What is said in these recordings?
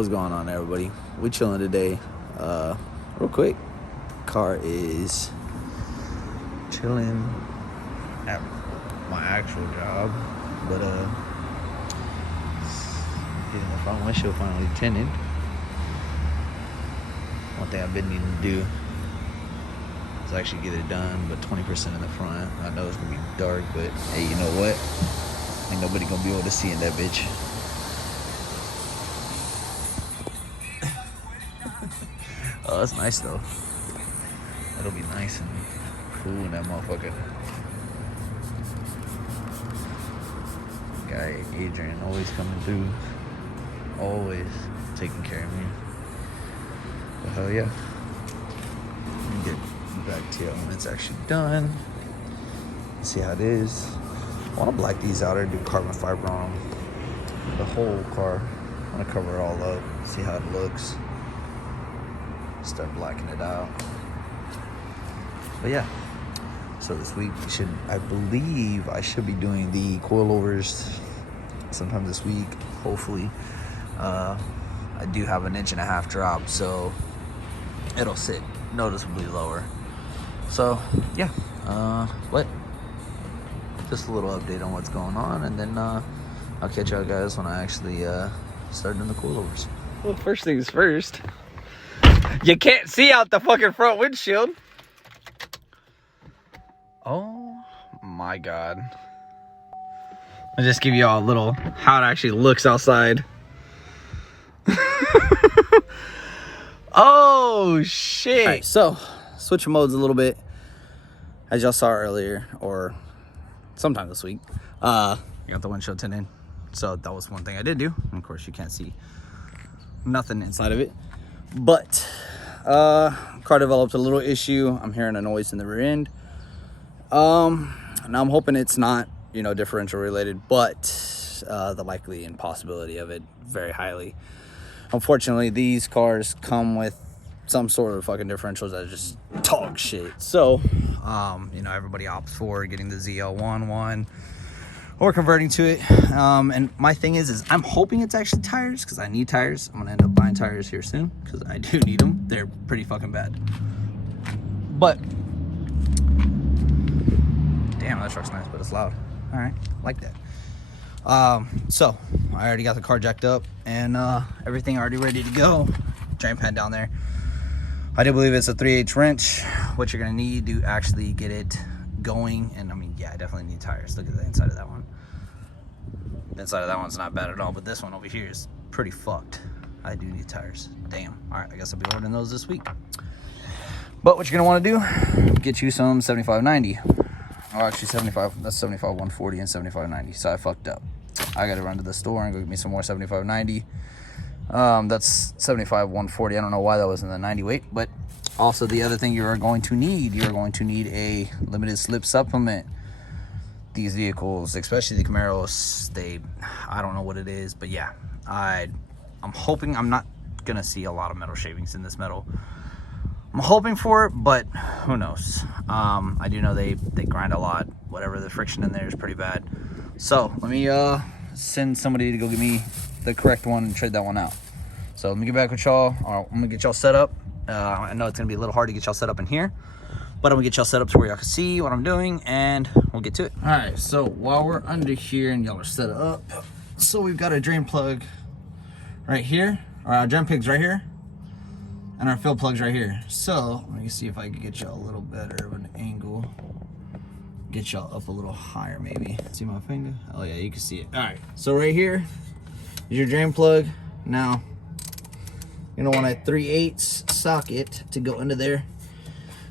What's going on, everybody? We chilling today. Real quick, car is chilling at my actual job, but getting the front windshield finally tinted. One thing I've been needing to do is actually get it done, but 20% in the front. I know it's gonna be dark, but hey, you know what? Ain't nobody gonna be able to see in that bitch. Oh, that's nice though. That'll be nice and cool in that motherfucker. Guy Adrian always coming through, always taking care of me. But hell yeah. Let me get back to you when it's actually done. See how it is. I want to black these out or do carbon fiber on the whole car. I want to cover it all up, see how it looks. Start blacking it out. But yeah, so this week I believe I should be doing the coilovers sometime this week, hopefully. I do have an 1.5 inch drop, so it'll sit noticeably lower. So yeah, but just a little update on what's going on, and then I'll catch y'all guys when I actually start doing the coilovers. Well, first things first, you can't see out the fucking front windshield. Oh my god. I'll just give you all a little how it actually looks outside. Oh shit. Alright, so switching modes a little bit. As y'all saw earlier, or sometime this week, you got the windshield tinted. So that was one thing I did do. And of course you can't see nothing inside of it. But car developed a little issue. I'm hearing a noise in the rear end. Now I'm hoping it's not, differential related, but the likely and possibility of it very highly. Unfortunately, these cars come with some sort of fucking differentials that are just dog shit. So, everybody opts for getting the ZL1 or converting to it. And my thing is I'm hoping it's actually tires, because I need tires. I'm gonna end up buying tires here soon because I do need them. They're pretty fucking bad. But damn, that truck's nice, but it's loud. All right, like that. So I already got the car jacked up and everything already ready to go. Drain pan down there. I do believe it's a 3/8 wrench, what you're gonna need to actually get it going. And I mean, yeah, I definitely need tires. Look at the inside of that one. The inside of that one's not bad at all, but this one over here is pretty fucked. I do need tires. Damn. All right, I guess I'll be ordering those this week. But what you're gonna want to do, get you some 75/90. Oh, actually 75. That's 75/140 and 75/90. So I fucked up. I gotta run to the store and go get me some more 75/90. That's 75/140. I don't know why that was in the 90 weight, but also the other thing you are going to need a limited slip supplement. These vehicles, especially the Camaros, I don't know what it is, but yeah, I'm hoping I'm not gonna see a lot of metal shavings in this metal. I'm hoping for it, but who knows. I do know they grind a lot. Whatever, the friction in there is pretty bad. So let me send somebody to go get me the correct one and trade that one out. So let me get back with y'all. I'm gonna get y'all set up. I know it's gonna be a little hard to get y'all set up in here, but I'm gonna get y'all set up to where y'all can see what I'm doing, and we'll get to it. All right, so while we're under here and y'all are set up, so we've got a drain plug right here, or our drain pig's right here, and our fill plug's right here. So let me see if I can get y'all a little better of an angle. Get y'all up a little higher maybe. See my finger? Oh yeah, you can see it. All right, so right here is your drain plug. Now, you're gonna want a 3/8 socket to go into there.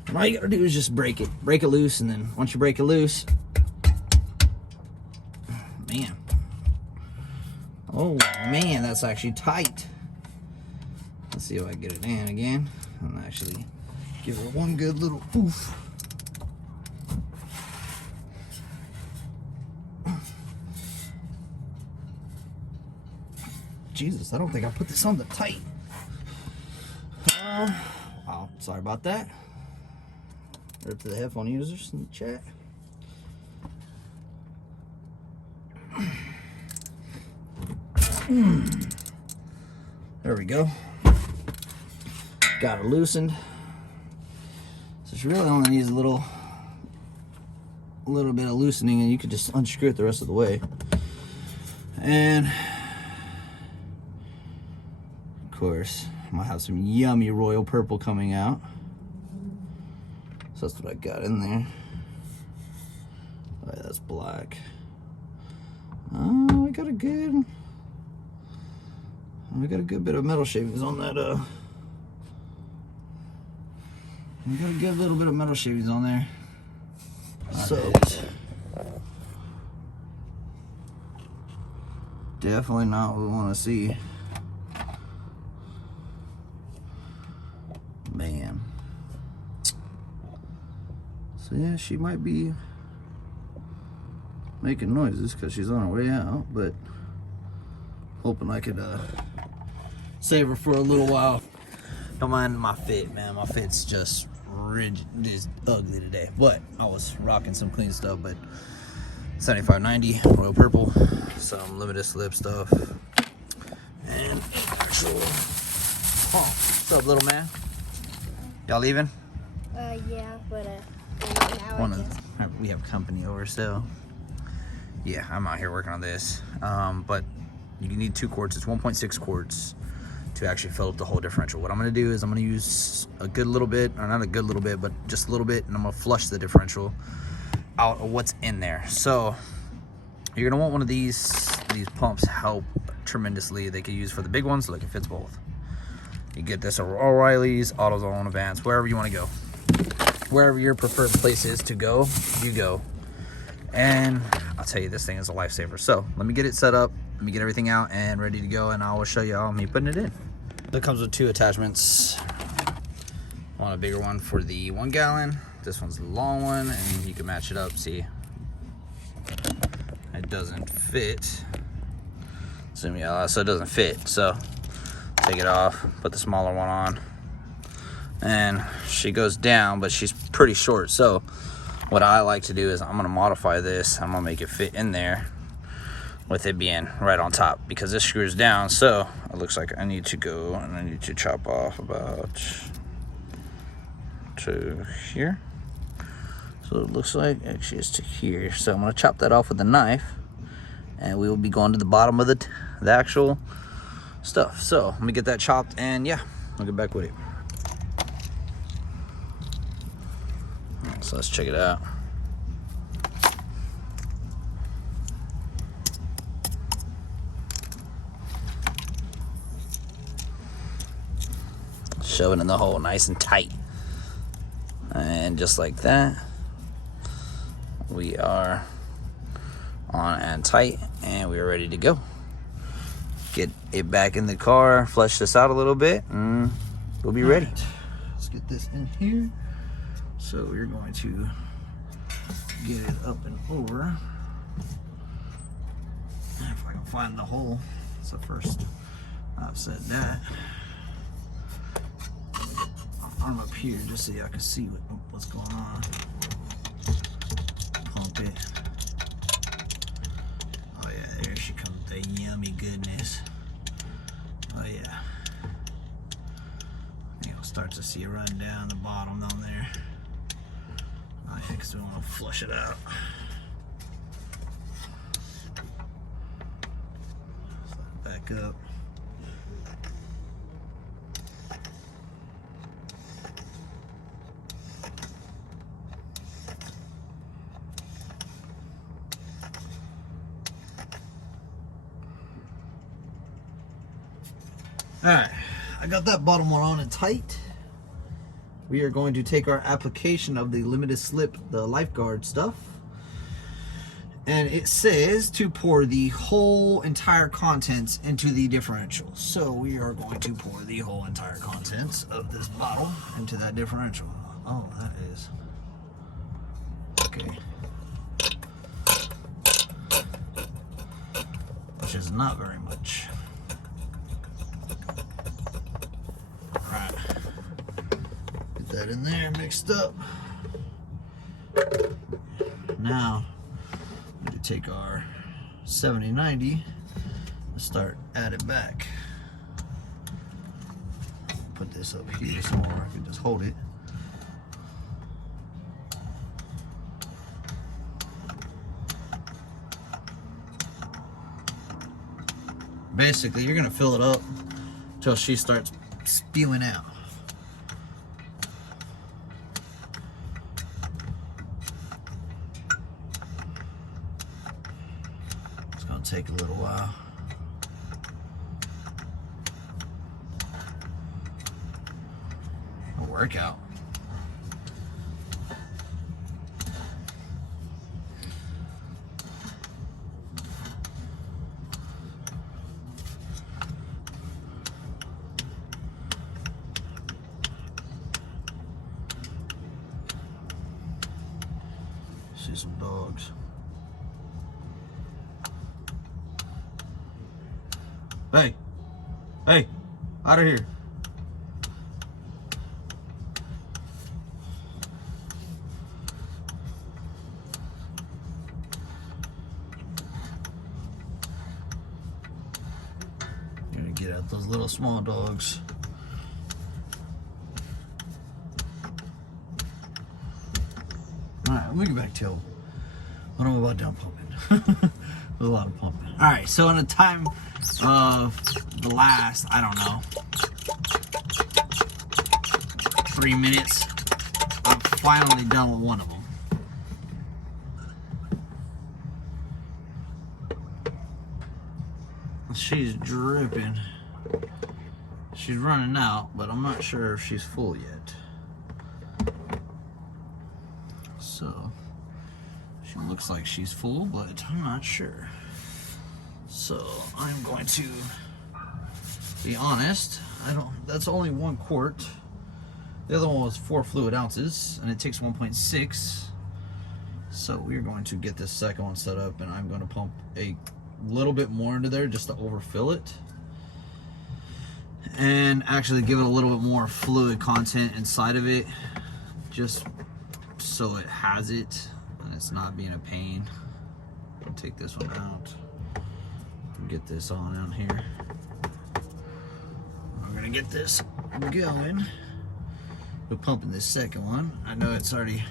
And all you gotta do is just break it loose, and then once you break it loose, man. Oh man, that's actually tight. Let's see if I can get it in again and actually give it one good little oof. Jesus, I don't think I put this on the tight. Oh, sorry about that. Right to the headphone users in the chat. There we go. Got it loosened. So she really only needs a little bit of loosening, and you could just unscrew it the rest of the way. And of course, I might have some yummy royal purple coming out. So that's what I got in there. Oh, yeah, that's black. Oh, we got a good bit of metal shavings on that. We got a good little bit of metal shavings on there. So definitely not what we want to see. Bam. So yeah, she might be making noises because she's on her way out, but hoping I could save her for a little while. Don't mind my fit, man. My fit's just rigid, just ugly today. But I was rocking some clean stuff. But 7590 royal purple, some limited slip stuff, and actual. Oh, what's up, little man? Y'all leaving? Yeah, but we have company over, so yeah, I'm out here working on this. But you need 2 quarts. It's 1.6 quarts to actually fill up the whole differential. What I'm gonna do is I'm gonna use a good little bit, or not a good little bit, but just a little bit, and I'm gonna flush the differential out of what's in there. So you're gonna want one of these pumps. Help tremendously. They can use for the big ones, like it fits both. You get this at O'Reilly's, AutoZone, Advance, wherever you want to go. Wherever your preferred place is to go, you go. And I'll tell you, this thing is a lifesaver. So let me get it set up, let me get everything out and ready to go, and I will show y'all me putting it in. It comes with 2 attachments. I want a bigger one for the 1 gallon. This one's the long one, and you can match it up. See, it doesn't fit. So it doesn't fit. So take it off, put the smaller one on, and she goes down, but she's pretty short. So what I like to do is I'm gonna modify this. I'm gonna make it fit in there with it being right on top, because this screws down. So it looks like I need to go and I need to chop off about to here. So it looks like actually it's to here. So I'm gonna chop that off with a knife, and we will be going to the bottom of the actual stuff. So let me get that chopped, and yeah, I'll get back with it. So let's check it out. Shove it in the hole nice and tight. And just like that, we are on and tight, and we are ready to go. Get it back in the car, flush this out a little bit, and we'll be ready. Right. Let's get this in here. So we're going to get it up and over. If I can find the hole, it's the first I've said that. Arm up here just so y'all can see what's going on. Pump it. Oh yeah, there she comes, the yummy goodness. Oh yeah. You'll start to see it run down the bottom down there. Oh yeah, because we want to flush it out. Back up. Alright, I got that bottom one on and tight. We are going to take our application of the limited slip, the lifeguard stuff, and it says to pour the whole entire contents into the differential. So we are going to pour the whole entire contents of this bottle into that differential. Oh, that is okay. Which is not very much. Alright. Get that in there mixed up. Now we need to take our 70-90 and start add it back. put this up here somewhere. I can just hold it. Basically, you're gonna fill it up till she starts spewing out. It's gonna take a little while. A workout. See some dogs. Hey, hey, out of here. You're gonna get out those little small dogs. Alright, let me get back to what I'm about done pumping. A lot of pumping. Alright, so in a time of the last, I don't know, 3 minutes, I'm finally done with one of them. She's dripping. She's running out, but I'm not sure if she's full yet. So, she looks like she's full, but I'm not sure. So, I'm going to be honest. That's only 1 quart. The other one was 4 fluid ounces, and it takes 1.6. So, we're going to get this second one set up, and I'm going to pump a little bit more into there just to overfill it. And actually give it a little bit more fluid content inside of it, just so it has it and it's not being a pain. I'll take this one out and get this on here. I'm gonna get this going. We're pumping this second one. I know it's already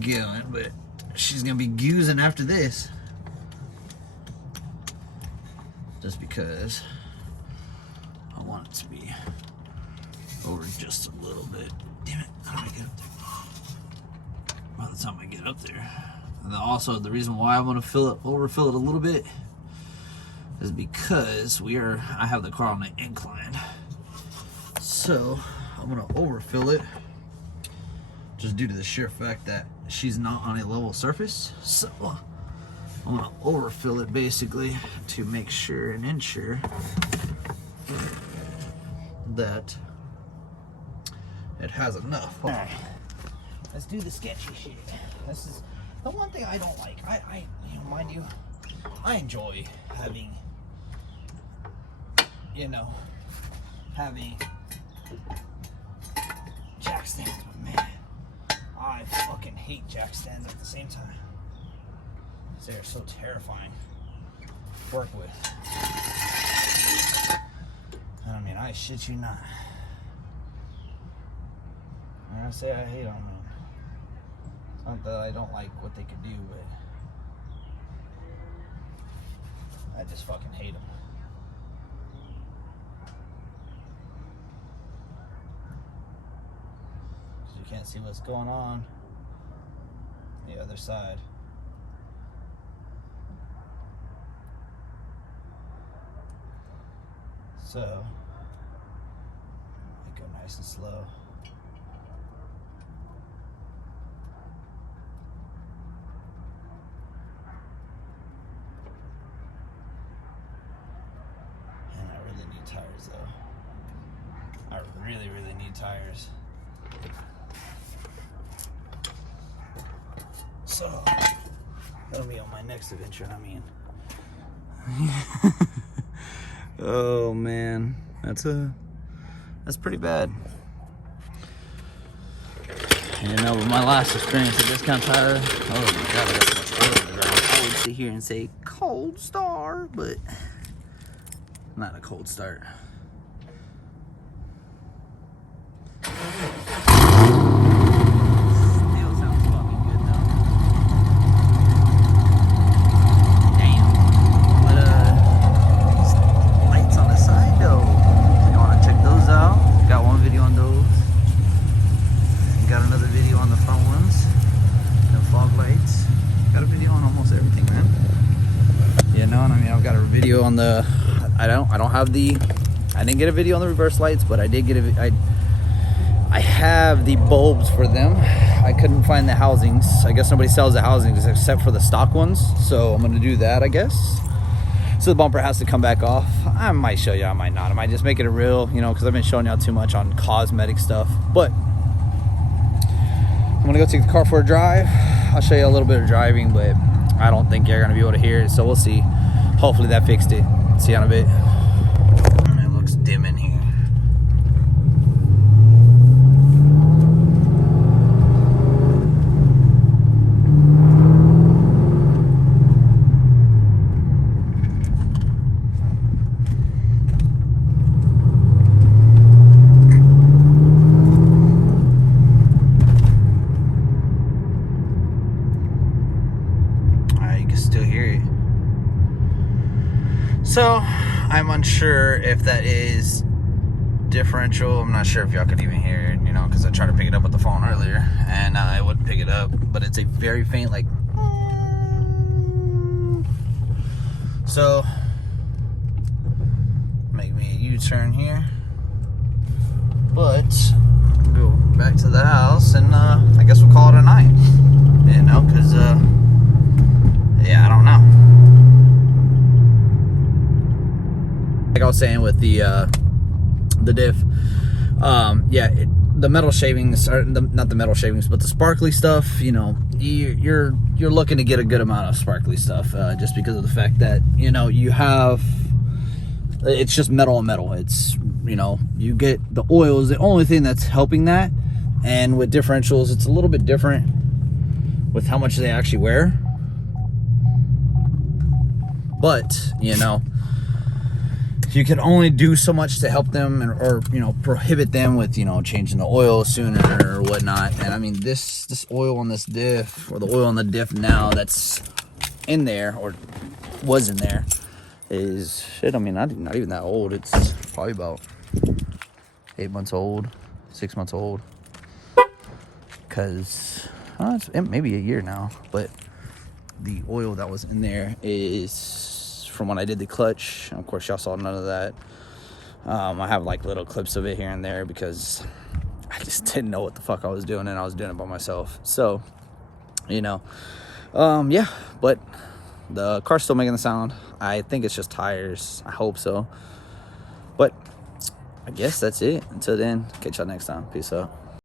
going, but she's gonna be goozing after this, just because I want it to be over just a little bit. Damn it, how do I get up there? By the time I get up there. And then also the reason why I want to overfill it a little bit is because I have the car on the incline. So I'm gonna overfill it just due to the sheer fact that she's not on a level surface. So I'm gonna overfill it basically to make sure and ensure that it has enough. Alright, let's do the sketchy shit. This is the one thing I don't like. Mind you, I enjoy having, having jack stands, but man, I fucking hate jack stands at the same time. They're so terrifying to work with. I mean, I shit you not. When I say I hate them, it's not that I don't like what they can do, but I just fucking hate them. Because you can't see what's going on the other side. So, I go nice and slow. And I really need tires though. I really, really need tires. So, that'll be on my next adventure, I mean. Oh man, that's pretty bad. You know, with my last experience at Discount Tire, oh my god, I got so much oil in the ground. I would sit here and say cold start, but not a cold start. the, I don't have the, I didn't get a video on the reverse lights, but I did get I have the bulbs for them. I couldn't find the housings. I guess nobody sells the housings except for the stock ones, so I'm gonna do that, I guess. So the bumper has to come back off. I might show you, I might not. I might just make it a real, you know, because I've been showing y'all too much on cosmetic stuff. But I'm gonna go take the car for a drive. I'll show you a little bit of driving, but I don't think you're gonna be able to hear it, so we'll see. Hopefully that fixed it. See you in a bit. It looks dim in here. So I'm unsure if that is differential. I'm not sure if y'all could even hear it, you know, because I tried to pick it up with the phone earlier and I wouldn't pick it up, but it's a very faint, like, so make me a U-turn here, but go back to the house and I guess we'll call it a night, you know, because yeah, I don't know. Like I was saying with the diff, yeah, the metal shavings, or not the metal shavings, but the sparkly stuff, you know, you're looking to get a good amount of sparkly stuff, just because of the fact that, you know, you have, it's just metal on metal. It's, you know, you get the oil is the only thing that's helping that, and with differentials it's a little bit different with how much they actually wear, but, you know, you can only do so much to help them, or you know, prohibit them with, you know, changing the oil sooner or whatnot. And I mean, this oil on this diff, or the oil on the diff now that's in there, or was in there, is shit. I mean, not even that old. It's probably about 8 months old, 6 months old, because it's maybe a year now. But the oil that was in there is from when I did the clutch. Of course, y'all saw none of that. I have like little clips of it here and there because I just didn't know what the fuck I was doing, and I was doing it by myself. So, you know, yeah, but the car's still making the sound. I think it's just tires. I hope so. But I guess that's it. Until then, catch y'all next time. Peace out.